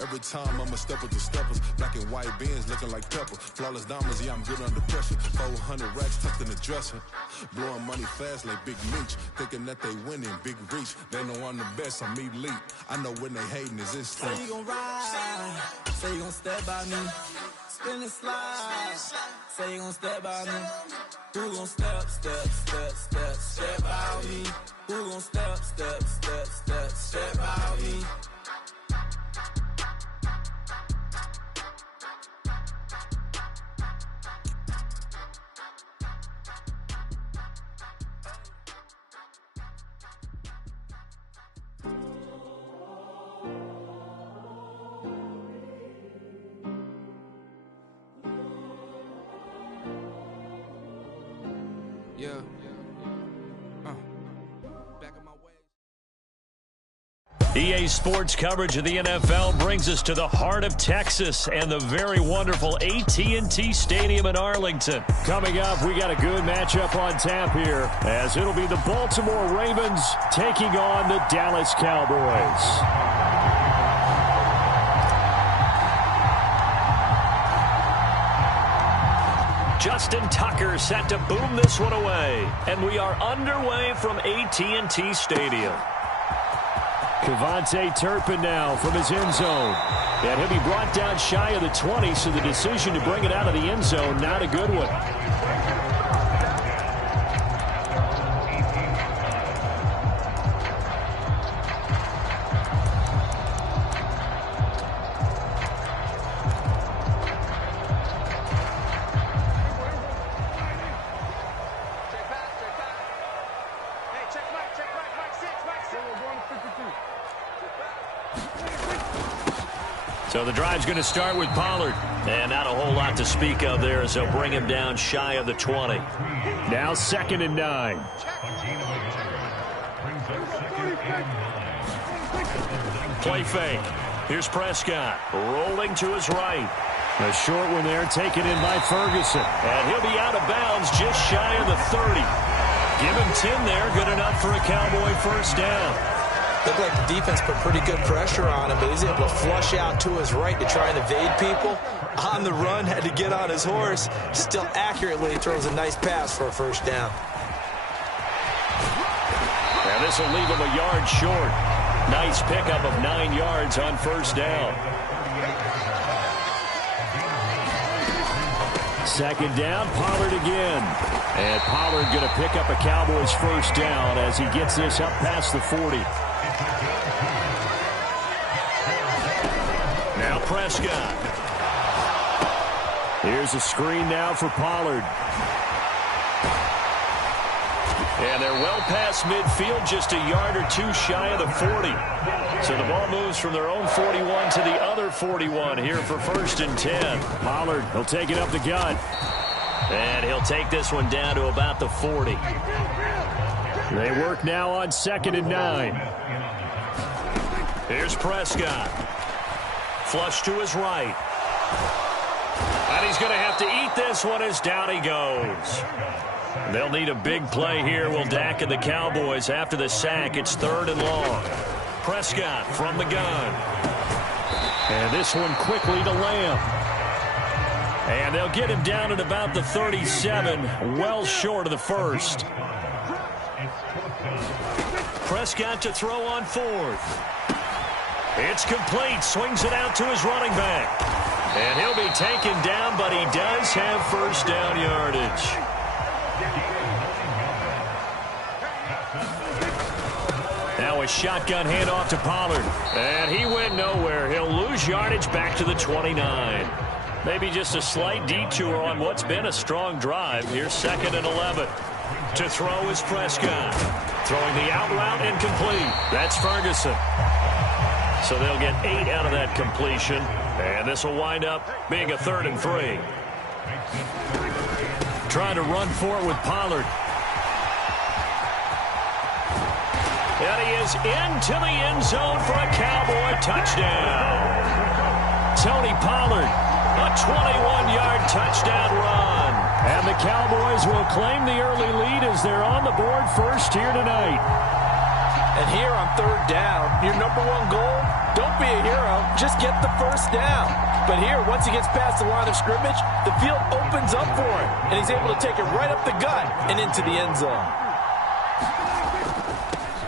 Every time I'm a step with the steppers. Black and white beans looking like pepper. Flawless diamonds, yeah, I'm good under pressure. 400 racks tucked in the dresser. Blowing money fast like Big Meech. Thinking that they winning, big reach. They know I'm the best, I'm elite. I know when they hating is instinct. Say you gon' ride, say you gon' step by me. Spin and slide, say you gon' step by me. Who gon' step by me? Who gon' step by me? Yeah. Back in my way. EA Sports coverage of the NFL brings us to the heart of Texas and the very wonderful AT&T Stadium in Arlington. Coming up, we got a good matchup on tap here, as it'll be the Baltimore Ravens taking on the Dallas Cowboys. Justin Tucker set to boom this one away. And we are underway from AT&T Stadium. Kevontae Turpin now from his end zone. And he'll be brought down shy of the 20, so the decision to bring it out of the end zone, not a good one. So the drive's going to start with Pollard. And not a whole lot to speak of there, as they'll bring him down shy of the 20. Now 2nd and 9. Play fake. Here's Prescott rolling to his right. A short one there taken in by Ferguson. And he'll be out of bounds just shy of the 30. Give him 10 there. Good enough for a Cowboy first down. Looked like the defense put pretty good pressure on him, but he's able to flush out to his right to try and evade people. On the run, had to get on his horse. Still accurately throws a nice pass for a first down. And this will leave him a yard short. Nice pickup of 9 yards on first down. 2nd down, Pollard again. And Pollard going to pick up a Cowboys first down as he gets this up past the 40. Now Prescott. Here's a screen now for Pollard. And they're well past midfield, just a yard or two shy of the 40. So the ball moves from their own 41 to the other 41 here for 1st and 10. Pollard, he'll take it up the gut. And he'll take this one down to about the 40. They work now on 2nd and 9. Here's Prescott. Flush to his right. And he's going to have to eat this one as down he goes. They'll need a big play here, will Dak and the Cowboys. After the sack, it's 3rd and long. Prescott from the gun. And this one quickly to Lamb. And they'll get him down at about the 37, well short of the 1st. Prescott to throw on 4th. It's complete. Swings it out to his running back. And he'll be taken down, but he does have first down yardage. Now a shotgun handoff to Pollard. And he went nowhere. He'll lose yardage back to the 29. Maybe just a slight detour on what's been a strong drive. Here's 2nd and 11. To throw is Prescott. Throwing the out route incomplete. That's Ferguson. So they'll get 8 out of that completion. And this will wind up being a 3rd and 3. Trying to run for it with Pollard. And he is into the end zone for a Cowboy touchdown. Tony Pollard, a 21-yard touchdown run. And the Cowboys will claim the early lead as they're on the board first here tonight. And here on third down, your number one goal, don't be a hero, just get the first down. But here, once he gets past the line of scrimmage, the field opens up for him, and he's able to take it right up the gut and into the end zone.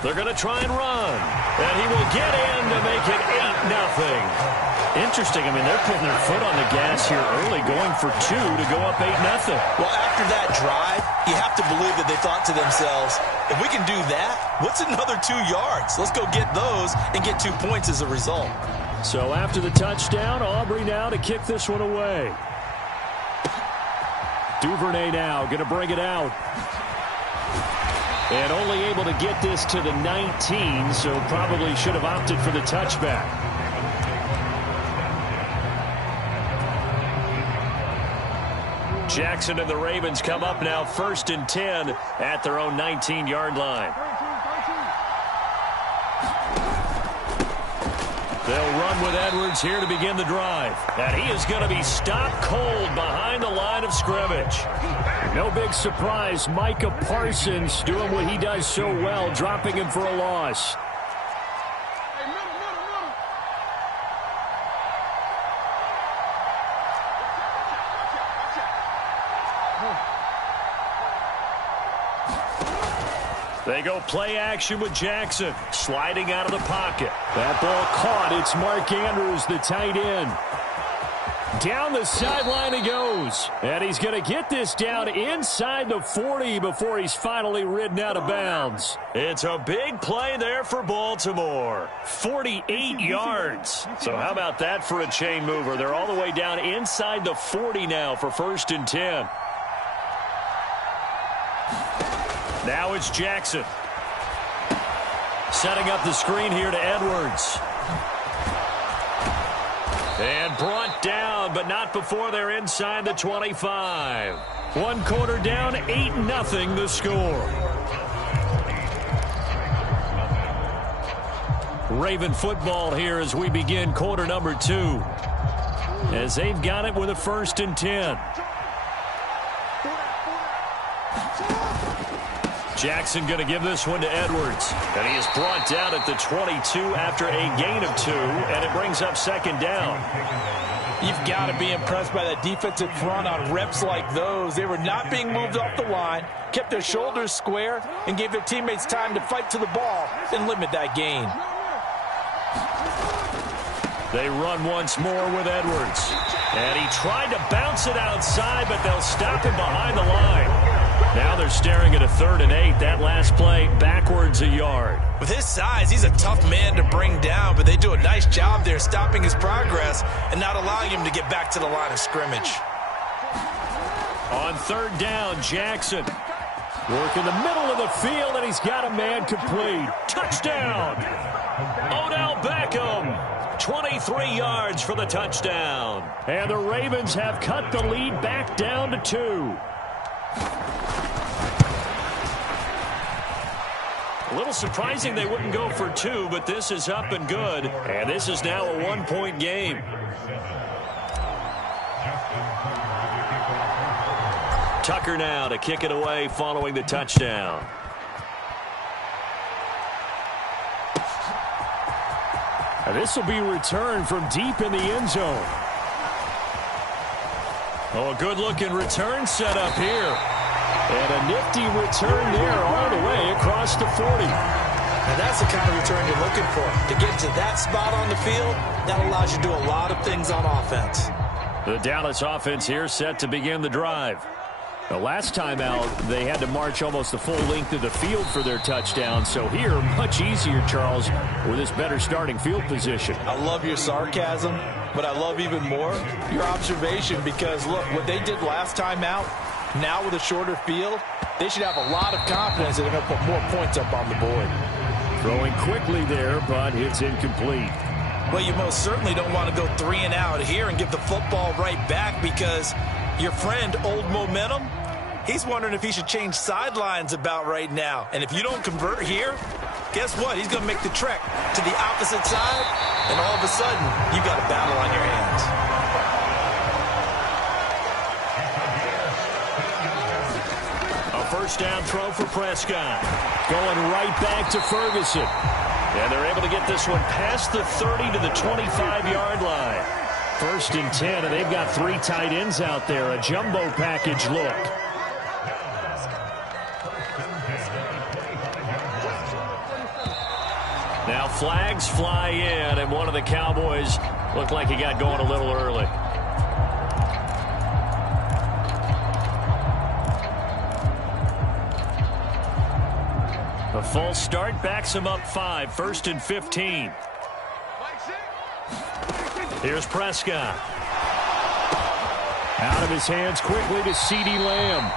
They're going to try and run, and he will get in to make it 8-0. Interesting. I mean, they're putting their foot on the gas here early, going for 2 to go up 8-0. Well, after that drive, you have to believe that they thought to themselves, if we can do that, what's another 2 yards? Let's go get those and get 2 points as a result. So after the touchdown, Aubrey now to kick this one away. Duvernay now going to bring it out. And only able to get this to the 19, so probably should have opted for the touchback. Jackson and the Ravens come up now 1st and 10 at their own 19-yard line. They'll run with Edwards here to begin the drive. And he is going to be stopped cold behind the line of scrimmage. No big surprise, Micah Parsons doing what he does so well, dropping him for a loss. They go play action with Jackson, sliding out of the pocket. That ball caught. It's Mark Andrews, the tight end. Down the sideline he goes. And he's going to get this down inside the 40 before he's finally ridden out of bounds. It's a big play there for Baltimore. 48 yards. So how about that for a chain mover? They're all the way down inside the 40 now for 1st and 10. Now it's Jackson. Setting up the screen here to Edwards. And brought down, but not before they're inside the 25. 1 quarter down, 8-0 the score. Raven football here as we begin quarter number 2. As they've got it with a 1st and 10. Jackson going to give this one to Edwards. And he is brought down at the 22 after a gain of 2, and it brings up 2nd down. You've got to be impressed by that defensive front on reps like those. They were not being moved off the line, kept their shoulders square, and gave their teammates time to fight to the ball and limit that gain. They run once more with Edwards. And he tried to bounce it outside, but they'll stop him behind the line. Now they're staring at a 3rd and 8. That last play backwards a yard. With his size, he's a tough man to bring down, but they do a nice job there stopping his progress and not allowing him to get back to the line of scrimmage. On 3rd down, Jackson. Work in the middle of the field, and he's got a man complete. Touchdown! Odell Beckham. 23 yards for the touchdown. And the Ravens have cut the lead back down to 2. A little surprising they wouldn't go for 2, but this is up and good. And this is now a 1-point game. Tucker now to kick it away following the touchdown. And this will be returned from deep in the end zone. Oh, a good-looking return set up here. And a nifty return there all the way across the 40. And that's the kind of return you're looking for. To get to that spot on the field, that allows you to do a lot of things on offense. The Dallas offense here set to begin the drive. The last time out, they had to march almost the full length of the field for their touchdown. So here, much easier, Charles, with this better starting field position. I love your sarcasm, but I love even more your observation because, look, what they did last time out, now with a shorter field, they should have a lot of confidence that they're going to put more points up on the board. Throwing quickly there, but it's incomplete. Well, you most certainly don't want to go 3 and out here and give the football right back because your friend, Old Momentum, he's wondering if he should change sidelines about right now. And if you don't convert here, guess what? He's going to make the trek to the opposite side, and all of a sudden, you've got a battle on your hands. first down throw for Prescott. Going right back to Ferguson. And they're able to get this one past the 30 to the 25-yard line. 1st and 10, and they've got 3 tight ends out there. A jumbo package look. Now flags fly in, and one of the Cowboys looked like he got going a little early. A false start backs him up 5, 1st and 15. Here's Prescott. Out of his hands quickly to CeeDee Lamb.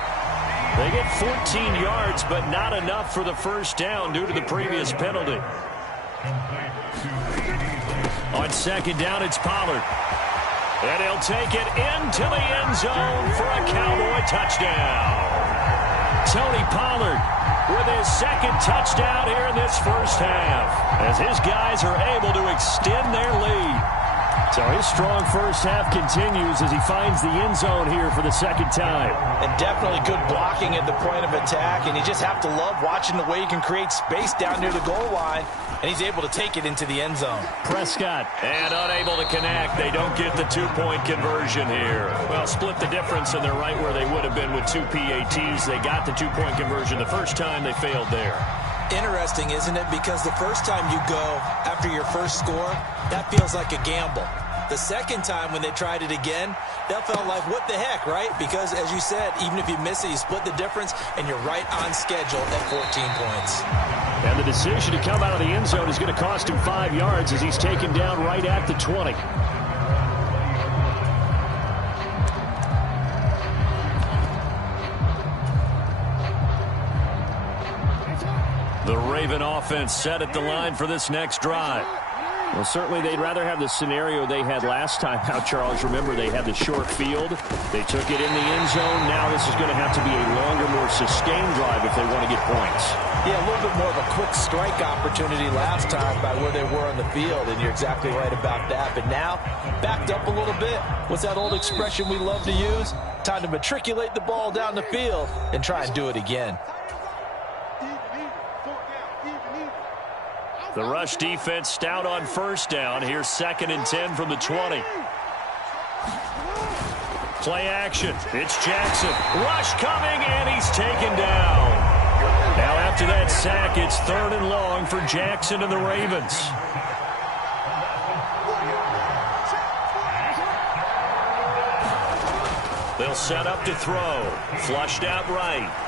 They get 14 yards, but not enough for the first down due to the previous penalty. On 2nd down, it's Pollard. And he'll take it into the end zone for a Cowboy touchdown. Tony Pollard with his 2nd touchdown here in this first half, as his guys are able to extend their lead. So his strong first half continues as he finds the end zone here for the 2nd time. And definitely good blocking at the point of attack, and you just have to love watching the way he can create space down near the goal line, and he's able to take it into the end zone. Prescott, and unable to connect. They don't get the 2-point conversion here. Well, split the difference, and they're right where they would have been with 2 PATs. They got the 2-point conversion the first time. They failed there. Interesting, isn't it? Because the first time you go after your first score, that feels like a gamble. The second time when they tried it again, that felt like, what the heck, right? Because, as you said, even if you miss it, you split the difference, and you're right on schedule at 14 points. And the decision to come out of the end zone is going to cost him 5 yards as he's taken down right at the 20. The Raven offense set at the line for this next drive. Well, certainly they'd rather have the scenario they had last time out, Charles. Remember, they had the short field. They took it in the end zone. Now this is going to have to be a longer, more sustained drive if they want to get points. Yeah, a little bit more of a quick strike opportunity last time by where they were on the field, and you're exactly right about that. But now, backed up a little bit. What's that old expression we love to use? Time to matriculate the ball down the field and try and do it again. The rush defense stout on first down. Here's 2nd and 10 from the 20. Play action. It's Jackson. Rush coming, and he's taken down. Now after that sack, it's 3rd and long for Jackson and the Ravens. They'll set up to throw. Flushed out right.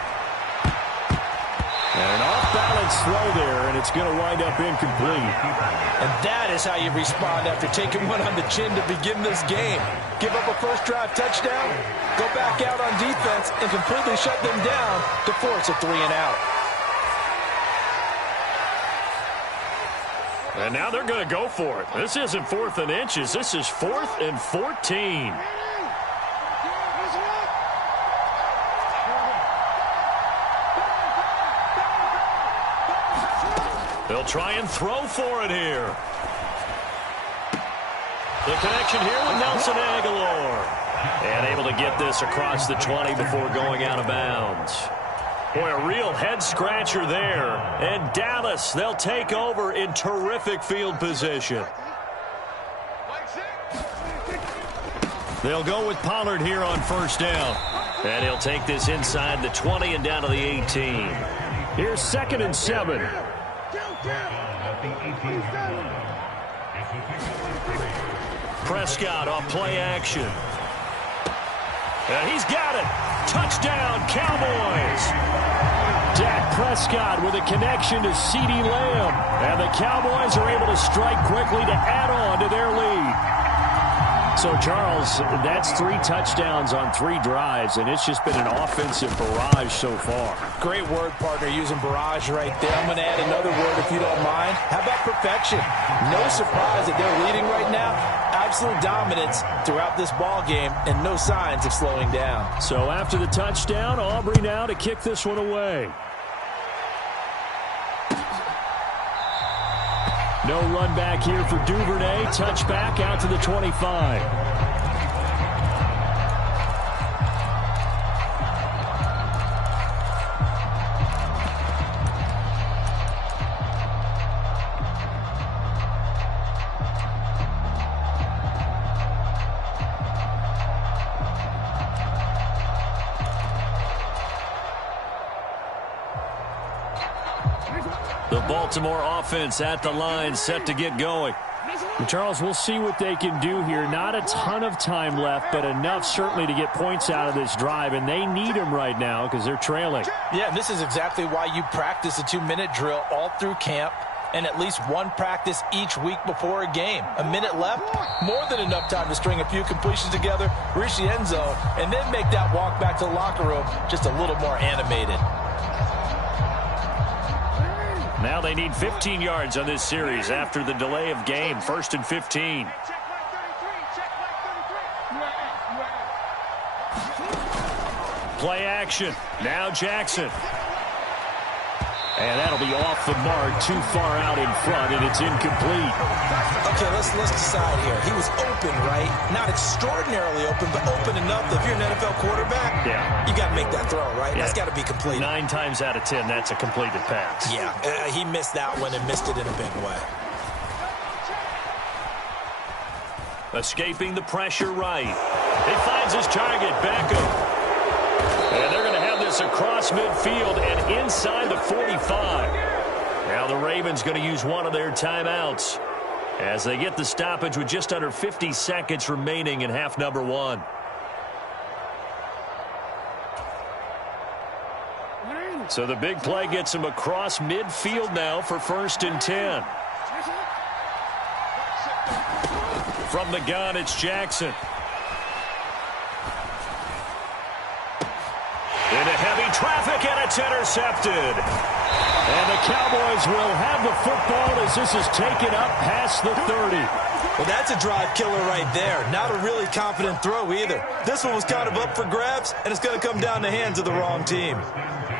And an off-balance throw there, and it's going to wind up incomplete. And that is how you respond after taking one on the chin to begin this game. Give up a first-drive touchdown, go back out on defense, and completely shut them down to force a 3-and-out. And now they're going to go for it. This isn't 4th and inches. This is 4th and 14. They'll try and throw for it here. The connection here with Nelson Aguilar. And able to get this across the 20 before going out of bounds. Boy, a real head-scratcher there. And Dallas, they'll take over in terrific field position. They'll go with Pollard here on first down. And he'll take this inside the 20 and down to the 18. Here's 2nd and 7. Prescott off play action. And he's got it. Touchdown, Cowboys. Dak Prescott with a connection to CeeDee Lamb. And the Cowboys are able to strike quickly to add on to their lead. So, Charles, that's 3 touchdowns on 3 drives, and it's just been an offensive barrage so far. Great word, partner, using barrage right there. I'm going to add another word if you don't mind. How about perfection? No surprise that they're leading right now. Absolute dominance throughout this ball game and no signs of slowing down. So after the touchdown, Aubrey now to kick this one away. No run back here for Duvernay. Touchback out to the 25. The Baltimore offense at the line, set to get going. And Charles, we'll see what they can do here. Not a ton of time left, but enough certainly to get points out of this drive, and they need them right now because they're trailing. Yeah, and this is exactly why you practice a 2-minute drill all through camp and at least one practice each week before a game. A minute left, more than enough time to string a few completions together, reach the end zone, and then make that walk back to the locker room just a little more animated. Now they need 15 yards on this series after the delay of game. 1st and 15. Play action. Now Jackson. And that'll be off the mark, too far out in front, and it's incomplete. Okay, let's decide here. He was open, right? Not extraordinarily open, but open enough that if you're an NFL quarterback, you got to make that throw, right? That's got to be completed. 9 times out of 10, that's a completed pass. Yeah, he missed that one and missed it in a big way. Escaping the pressure right. He finds his target, Beckham. And they're going to have this across midfield and inside the 45. Now the Ravens going to use one of their timeouts as they get the stoppage with just under 50 seconds remaining in half number 1. So the big play gets him across midfield now for 1st and 10. From the gun, it's Jackson. Into heavy traffic, and it's intercepted. And the Cowboys will have the football as this is taken up past the 30. Well, that's a drive killer right there. Not a really confident throw either. This one was kind of up for grabs, and it's going to come down the hands of the wrong team.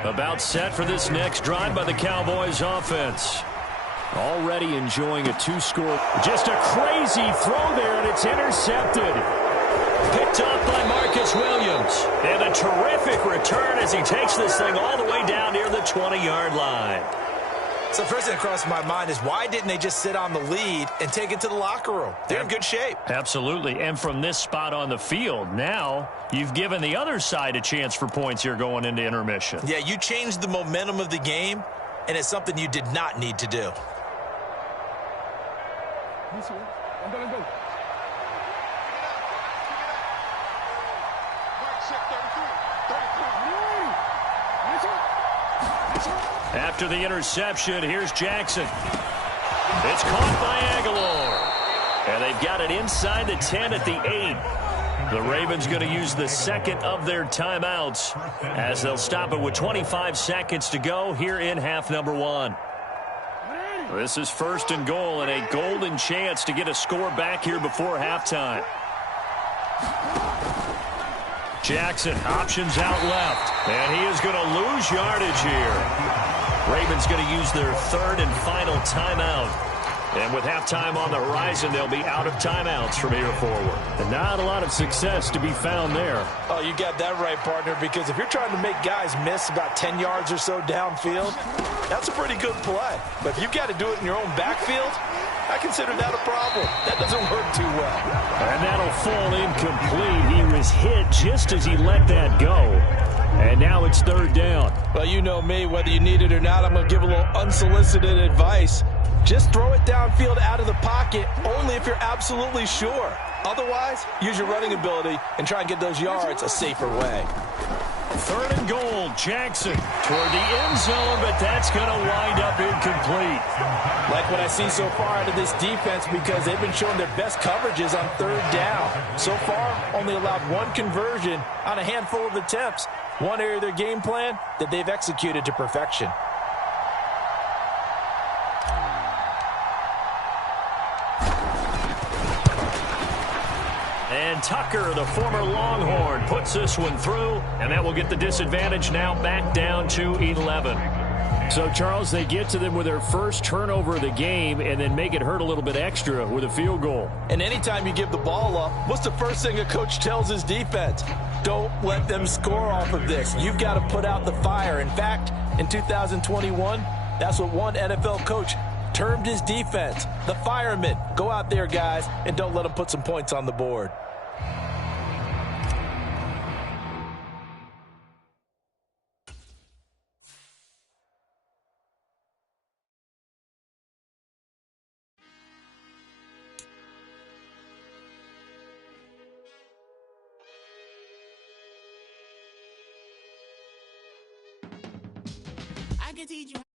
About set for this next drive by the Cowboys offense. Already enjoying a 2-score. Just a crazy throw there, and it's intercepted. Picked up by Marcus Williams. And a terrific return as he takes this thing all the way down near the 20-yard line. So first thing that crosses my mind is why didn't they just sit on the lead and take it to the locker room? They're in good shape. Absolutely. And from this spot on the field, now you've given the other side a chance for points here going into intermission. Yeah, you changed the momentum of the game, and it's something you did not need to do. After the interception, here's Jackson. It's caught by Aguilar. And they've got it inside the 10 at the 8. The Ravens going to use the second of their timeouts as they'll stop it with 25 seconds to go here in half number 1. This is 1st and goal and a golden chance to get a score back here before halftime. Jackson options out left, and he is going to lose yardage here. Ravens going to use their 3rd and final timeout. And with halftime on the horizon, they'll be out of timeouts from here forward. And not a lot of success to be found there. Oh, you got that right, partner, because if you're trying to make guys miss about 10 yards or so downfield, that's a pretty good play. But if you've got to do it in your own backfield, I consider that a problem. That doesn't work too well. And that'll fall incomplete. He was hit just as he let that go. And now it's 3rd down. Well, you know me, whether you need it or not, I'm going to give a little unsolicited advice. Just throw it downfield out of the pocket only if you're absolutely sure. Otherwise, use your running ability and try and get those yards a safer way. 3rd and goal, Jackson toward the end zone, but that's going to wind up incomplete. Like what I see so far out of this defense because they've been showing their best coverages on 3rd down. So far, only allowed 1 conversion on a handful of attempts. One area of their game plan that they've executed to perfection. And Tucker, the former Longhorn, puts this one through, and that will get the disadvantage now back down to 11. So, Charles, they get to them with their first turnover of the game and then make it hurt a little bit extra with a field goal. And anytime you give the ball up, what's the first thing a coach tells his defense? Don't let them score off of this. You've got to put out the fire. In fact, in 2021, that's what one NFL coach termed his defense. The firemen. Go out there, guys, and don't let them put some points on the board. can teach you.